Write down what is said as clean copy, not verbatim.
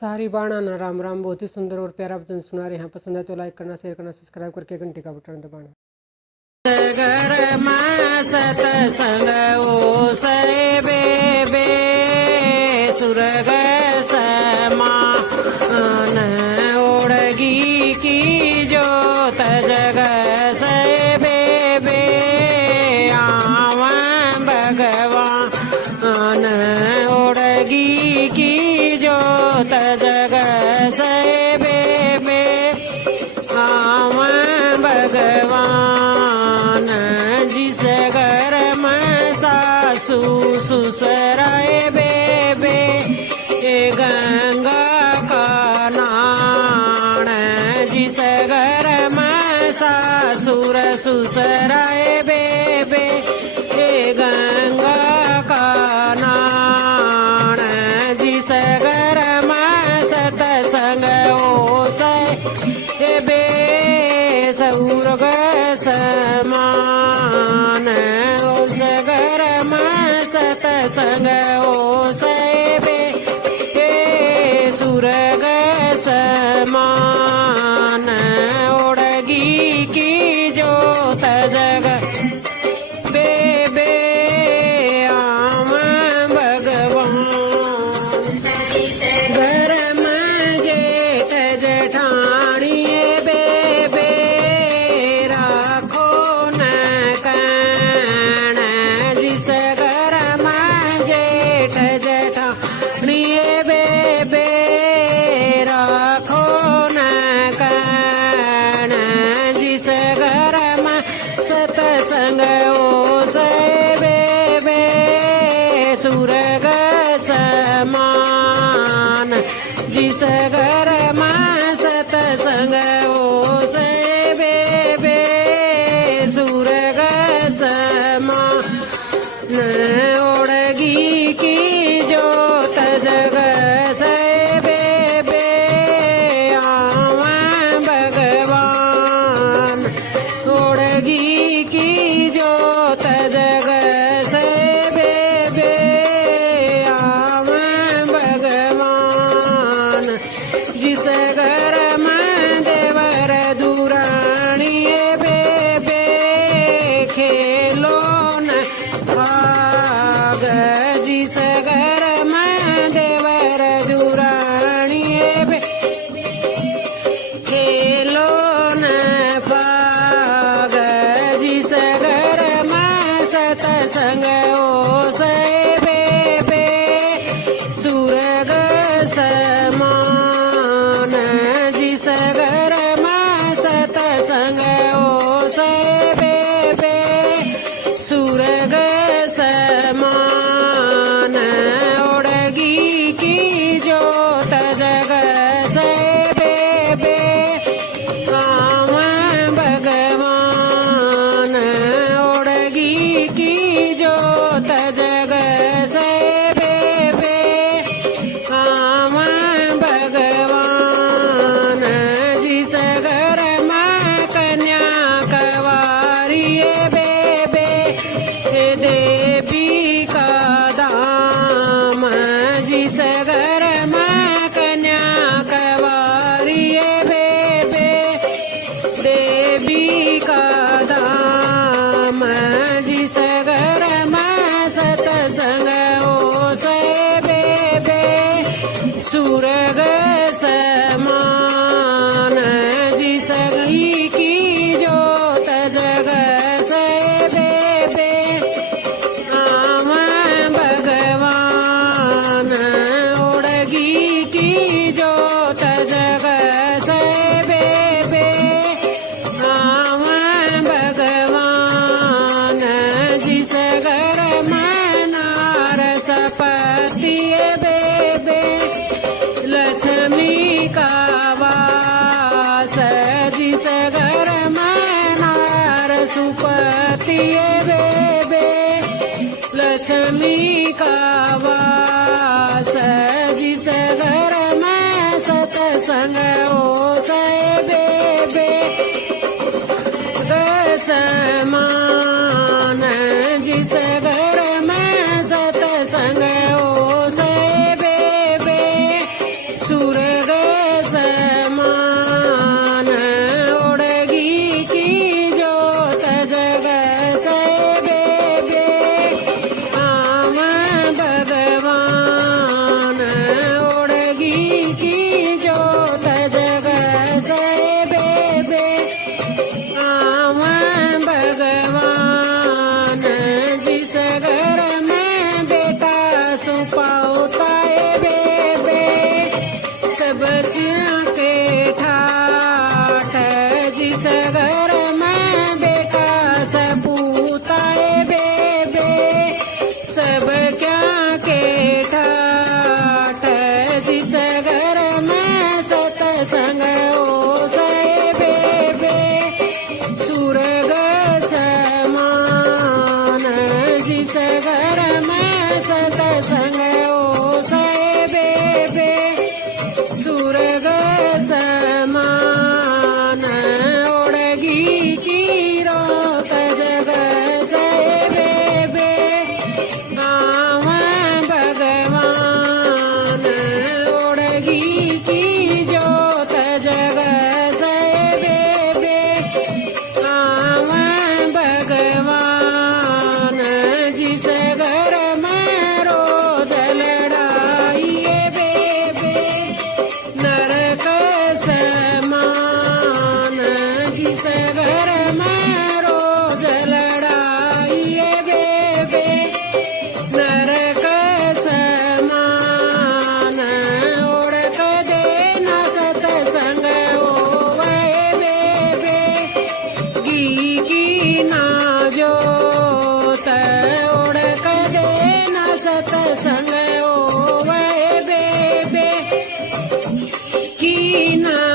सारी बाणा ना राम राम। बहुत ही सुंदर और प्यारा भजन सुना रहे हैं। पसंद है तो लाइक करना, शेयर करना, सब्सक्राइब करके घंटी का बटन दबाना। सतसंग ओ सै बे सुरग समान ओढ़गी की जोत जग सै बे आव भगवान ओढ़गी की जोत जग सै बे आव भगवान जिस घर में सासू ससुराए बेबे ये गंगा का नाण जिस घर में सासुर ससुराए बेबे ये गंगा का नाण जिस घर में सतसंग ओ सै बे सौरग समान उस घर में सतसंग ओ सै बे सुरग समान ओढ़गी की जोत जग बेबे आम भगवान घर में जेठ जेठानी बेबे राखो न कण जिस घर में जेठ जेठानी बेबे राखो न कण जिस घर में सतसंग ओ सै बेबे सुरग समान जिस घर में सतसंग ओ सै बेबे सुरग समान ओढ़गी की जोत जग सै बेबे आव भगवान ओढ़गी की जोत जग सै बेबे आव भगवान जिस घर में देवर दुरानी बेबे खेलो न भाग जिस घर में देवर दुरानी बे खेलो न भाग जिस घर में सतसंग ओ सै बेबे सुरग समान जिस घर में सतसंग ओ सै बेबे सुरग समान ओढ़गी की जोत जग सै बेबे आव भगवान ओढ़गी की जोत जग सै बेबे आव भगवान जिस घर में कन्या कवारी बेबे देवी का दाम जिस घर में कन्या कवारी बेबे देवी का दाम जिस घर में सतसंग ओ सै बेबे सुरग समान जिस घी की जोत जग सै बेबे आव भगवान ओढ़गी की जोत जग सै बेबे आव भगवान जिस घर में नार सपति बेबे लक्ष्मी का वास जिस घर में नार सुपति बेबे लक्ष्मी का वास जिस घर में सतसंग ओ सै बेबे समान जिस घर में सतसंग ओ सै बेबे सुर ना